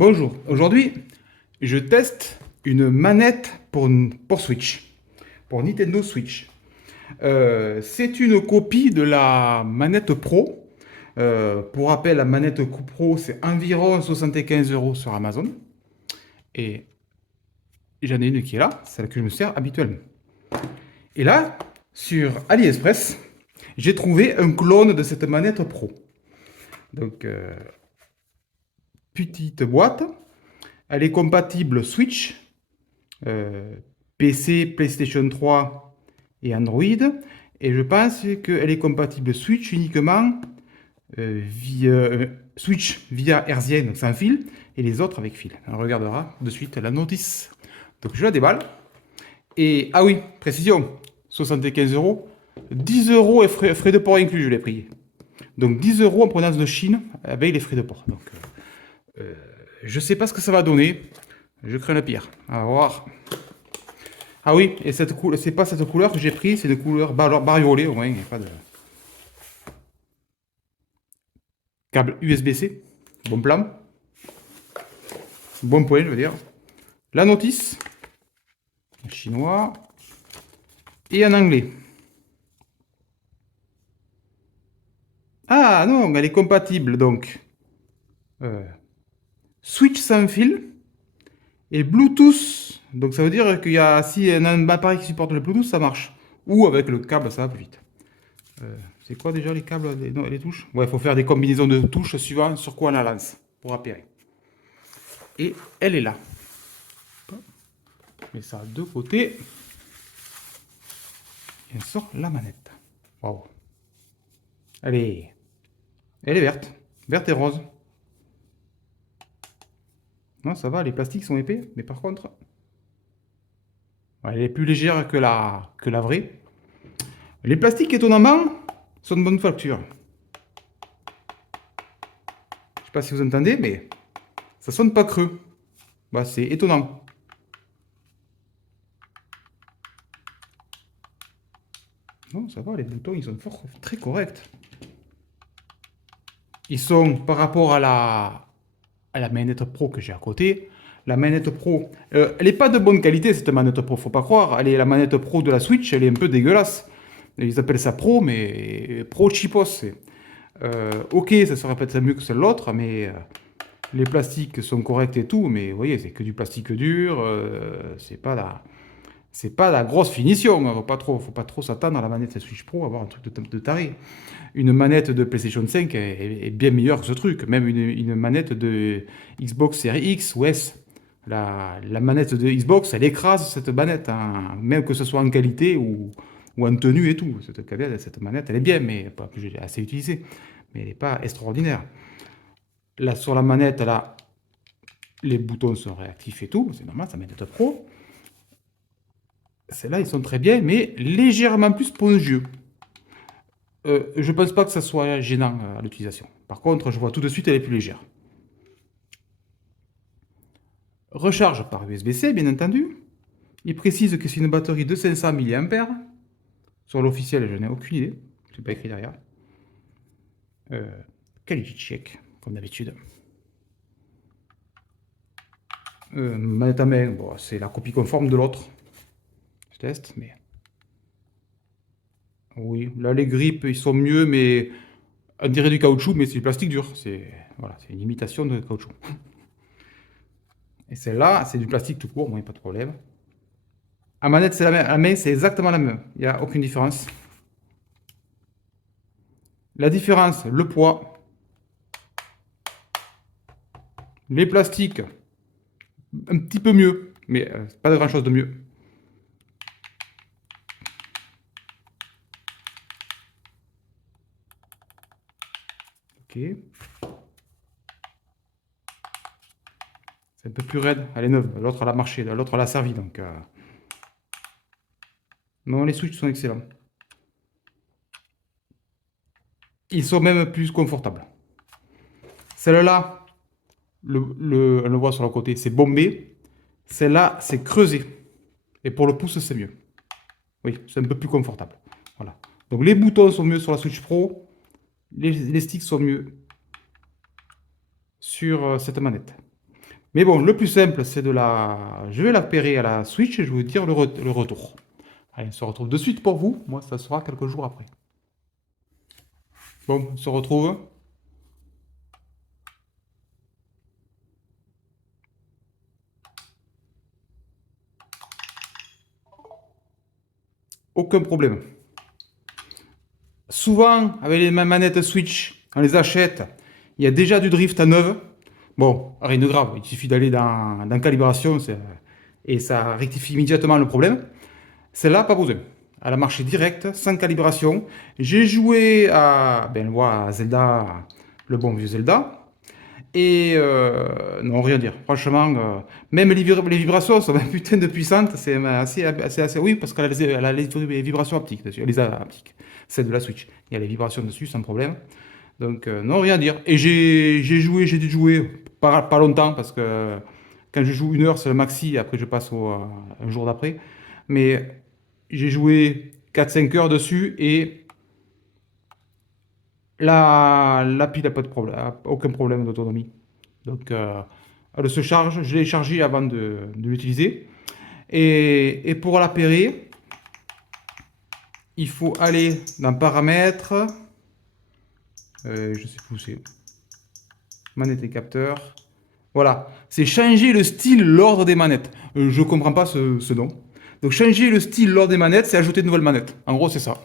Bonjour, aujourd'hui je teste une manette pour Switch, pour Nintendo Switch. C'est une copie de la manette Pro. Pour rappel, la manette Pro c'est environ 75 euros sur Amazon. Et j'en ai une qui est là, celle que je me sers habituellement. Et là, sur AliExpress, j'ai trouvé un clone de cette manette Pro. Donc, petite boîte, elle est compatible Switch, euh, PC, PlayStation 3 et Android. Et je pense qu'elle est compatible Switch uniquement via Switch via hertzien, donc sans fil, et les autres avec fil. On regardera de suite la notice. Donc je la déballe. Et ah oui, précision, 75 euros, 10 euros et frais de port inclus, je l'ai pris. Donc 10 euros en provenance de Chine avec les frais de port. Donc je sais pas ce que ça va donner. Je crains le pire. On va voir. Ah oui, et cette couleur, c'est pas cette couleur que j'ai pris, c'est une couleur bariolée au moins, il n'y a pas de câble USB-C. Bon plan. Bon point, je veux dire. La notice, en chinois et en anglais. Ah non, elle est compatible donc. euh, Switch sans fil et Bluetooth. Donc ça veut dire qu'il y a, si un appareil qui supporte le Bluetooth, ça marche. Ou avec le câble, ça va plus vite. C'est quoi déjà les câbles, non, les touches? Ouais, il faut faire des combinaisons de touches suivant sur quoi on la lance pour appairer. Et elle est là. Je mets ça de côté. Et on sort la manette. Waouh. Elle est verte. Verte et rose. Non, ça va, les plastiques sont épais, mais par contre, elle est plus légère que la vraie. Les plastiques, étonnamment, sont de bonne facture. Je sais pas si vous entendez, mais ça sonne pas creux. Bah, c'est étonnant. Non, ça va, les boutons, ils sont très corrects. Ils sont, par rapport à la manette Pro que j'ai à côté, la manette Pro, elle n'est pas de bonne qualité, cette manette Pro, faut pas croire. Elle est la manette Pro de la Switch, elle est un peu dégueulasse. Ils appellent ça Pro, mais Pro cheapos. Ok, ça serait peut-être mieux que celle-l'autre, mais les plastiques sont corrects et tout, mais vous voyez, c'est que du plastique dur, c'est pas la grosse finition. Faut pas trop s'attendre à la manette Switch Pro, avoir un truc de taré. Une manette de PlayStation 5 est bien meilleure que ce truc. Même une manette de Xbox Series X ou S. La manette de Xbox, elle écrase cette manette, hein, même que ce soit en qualité ou en tenue et tout. Cette manette, elle est bien, mais pas que j'ai assez utilisée. Mais elle n'est pas extraordinaire. Là, sur la manette, là, les boutons sont réactifs et tout. C'est normal, ça manette pro. Celles-là, ils sont très bien, mais légèrement plus spongieux. Je pense pas que ça soit gênant à l'utilisation. Par contre, je vois tout de suite, elle est plus légère. Recharge par USB-C, bien entendu. Il précise que c'est une batterie de 500 mAh. Sur l'officiel, je n'ai aucune idée. C'est pas écrit derrière. Quality check, comme d'habitude. Manette à main, bon, c'est la copie conforme de l'autre. Je teste, mais... Oui, là, les grippes, ils sont mieux, mais... On dirait du caoutchouc, mais c'est du plastique dur. C'est voilà, c'est une imitation de caoutchouc. Et celle-là, c'est du plastique tout court, bon, il n'y a pas de problème. À manette, c'est la même. À main, c'est exactement la même. Il n'y a aucune différence. La différence, le poids. Les plastiques, un petit peu mieux, mais pas de grand-chose de mieux. Ok. C'est un peu plus raide. Elle est neuve. L'autre, elle a marché. L'autre, elle a servi. Donc, non, les switches sont excellents. Ils sont même plus confortables. Celle-là, on le voit sur le côté, c'est bombé. Celle-là, c'est creusé. Et pour le pouce, c'est mieux. Oui, c'est un peu plus confortable. Voilà. Donc les boutons sont mieux sur la Switch Pro. Les sticks sont mieux sur cette manette. Mais bon, le plus simple, c'est de la... Je vais la pairer à la Switch et je vais vous dire le retour. Allez, on se retrouve de suite pour vous. Moi, ça sera quelques jours après. Bon, on se retrouve. Aucun problème. Souvent, avec les manettes Switch, on les achète, il y a déjà du drift à neuve. Bon, rien de grave, il suffit d'aller dans calibration et ça rectifie immédiatement le problème. Celle-là, pas besoin. Elle a marché direct, sans calibration. J'ai joué à, ben, voilà, à Zelda, le bon vieux Zelda. Et non, rien dire. Franchement, même les vibrations sont un putain de puissantes. C'est assez. Oui, parce elle a les vibrations haptiques dessus. Elle les a haptiques. Celle de la Switch. Il y a les vibrations dessus sans problème. Donc, non, rien à dire. Et j'ai dû jouer pas longtemps parce que quand je joue 1 heure, c'est le maxi. Après, je passe un jour d'après. Mais j'ai joué 4 5 heures dessus et la pile n'a pas de problème, aucun problème d'autonomie. Donc, elle se charge. Je l'ai chargée avant de l'utiliser. Et pour l'appairer, il faut aller dans Paramètres. Je sais plus où c'est. Manette et capteur. Voilà. C'est changer le style, l'ordre des manettes. Je ne comprends pas ce nom. Donc, changer le style, l'ordre des manettes, c'est ajouter de nouvelles manettes. En gros, c'est ça.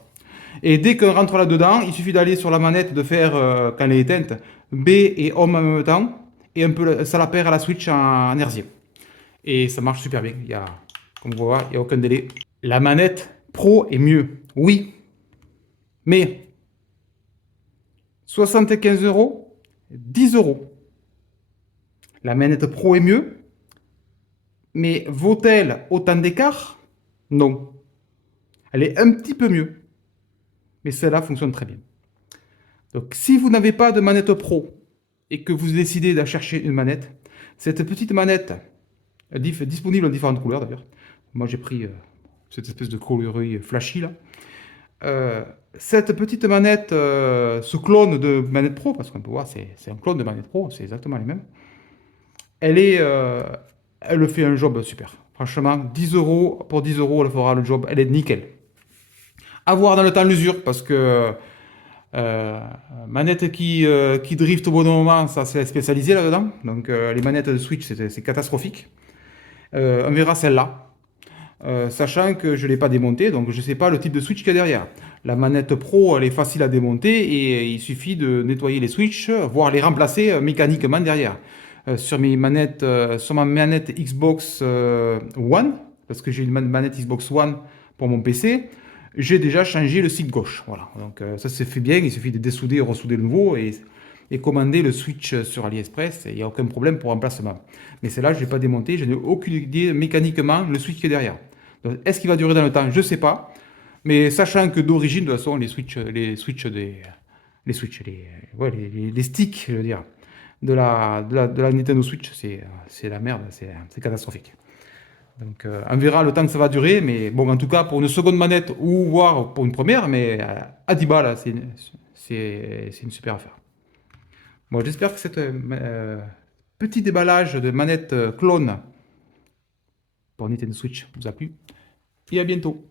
Et dès qu'on rentre là-dedans, il suffit d'aller sur la manette, de faire, quand elle est éteinte, B et Home en même temps. Et un peu, ça la perd à la Switch en hertzien. Et ça marche super bien. Comme vous voyez, il n'y a aucun délai. La manette Pro est mieux. Oui. Mais 75 euros, 10 euros. La manette Pro est mieux. Mais vaut-elle autant d'écart? Non. Elle est un petit peu mieux. Mais celle-là fonctionne très bien. Donc, si vous n'avez pas de manette Pro et que vous décidez de chercher une manette, cette petite manette, disponible en différentes couleurs d'ailleurs. Moi, j'ai pris cette espèce de coloris flashy là. Cette petite manette, ce clone de manette Pro, parce qu'on peut voir, c'est un clone de manette Pro, c'est exactement les mêmes. Elle est, elle fait un job super. Franchement, 10 euros, pour 10 euros, elle fera le job, elle est nickel. À voir dans le temps l'usure, parce que euh, manette qui drift au bon moment, ça c'est spécialisé là-dedans. Donc les manettes de Switch, c'est catastrophique. On verra celle-là. Sachant que je ne l'ai pas démontée, donc je ne sais pas le type de switch qu'il y a derrière. La manette Pro, elle est facile à démonter et il suffit de nettoyer les switches, voire les remplacer mécaniquement derrière. Sur ma manette Xbox One, parce que j'ai une manette Xbox One pour mon PC, j'ai déjà changé le stick gauche. Voilà. Donc ça se fait bien, il suffit de dessouder et ressouder le nouveau et commander le switch sur AliExpress, il n'y a aucun problème pour remplacement. Mais celle-là, je ne l'ai pas démonté, je n'ai aucune idée mécaniquement le switch qui est derrière. Est-ce qu'il va durer dans le temps? Je ne sais pas. Mais sachant que d'origine, de toute façon, les sticks, je veux dire, de la Nintendo Switch, c'est la merde, c'est catastrophique. Donc, on verra le temps que ça va durer, mais bon, en tout cas, pour une seconde manette ou voire pour une première, mais à 10 balles, c'est une super affaire. Bon, j'espère que cette petit déballage de manette clone pour Nintendo Switch vous a plu. Et à bientôt.